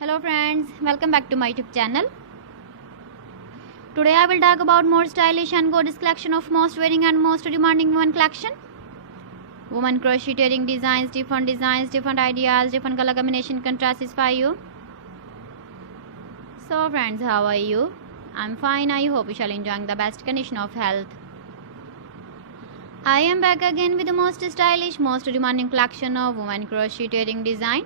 Hello friends, welcome back to my YouTube channel. Today I will talk about more stylish and gorgeous collection of most wearing and most demanding women collection. Women crocheting designs, different ideas, different color combination can satisfy you. So friends, how are you? I'm fine. I hope you shall enjoying the best condition of health. I am back again with the most stylish, most demanding collection of women crocheting design.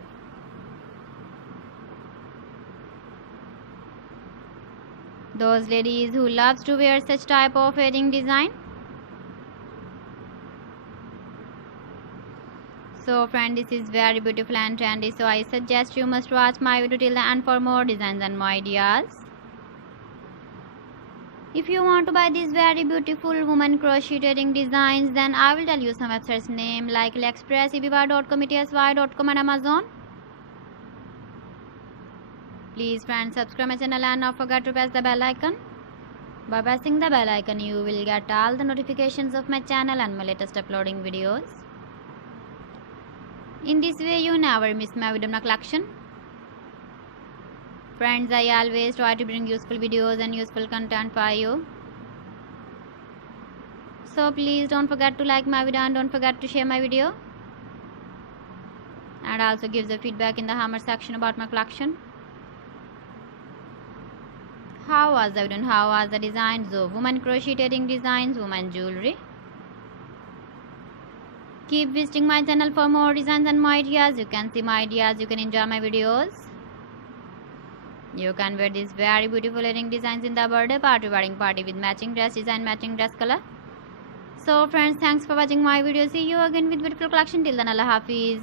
Those ladies who loves to wear such type of wedding design. So friend, this is very beautiful and trendy, so I suggest you must watch my video till the end for more designs and more ideas. If you want to buy these very beautiful woman crocheting designs, then I will tell you some websites name like AliExpress, eBay.com, etsy.com and Amazon. Please friends, subscribe my channel and not forget to press the bell icon. By pressing the bell icon, you will get all the notifications of my channel and my latest uploading videos. In this way, you never miss my video collection. Friends, I always try to bring useful videos and useful content for you. So please don't forget to like my video and don't forget to share my video. And also give the feedback in the comment section about my collection. How was the video and how was the designs of women crocheting designs, women jewelry? Keep visiting my channel for more designs and more ideas. You can see my ideas, you can enjoy my videos. You can wear these very beautiful wedding designs in the birthday party, wedding party with matching dress design, matching dress color. So friends, thanks for watching my video. See you again with beautiful collection. Till then, Allah Hafiz.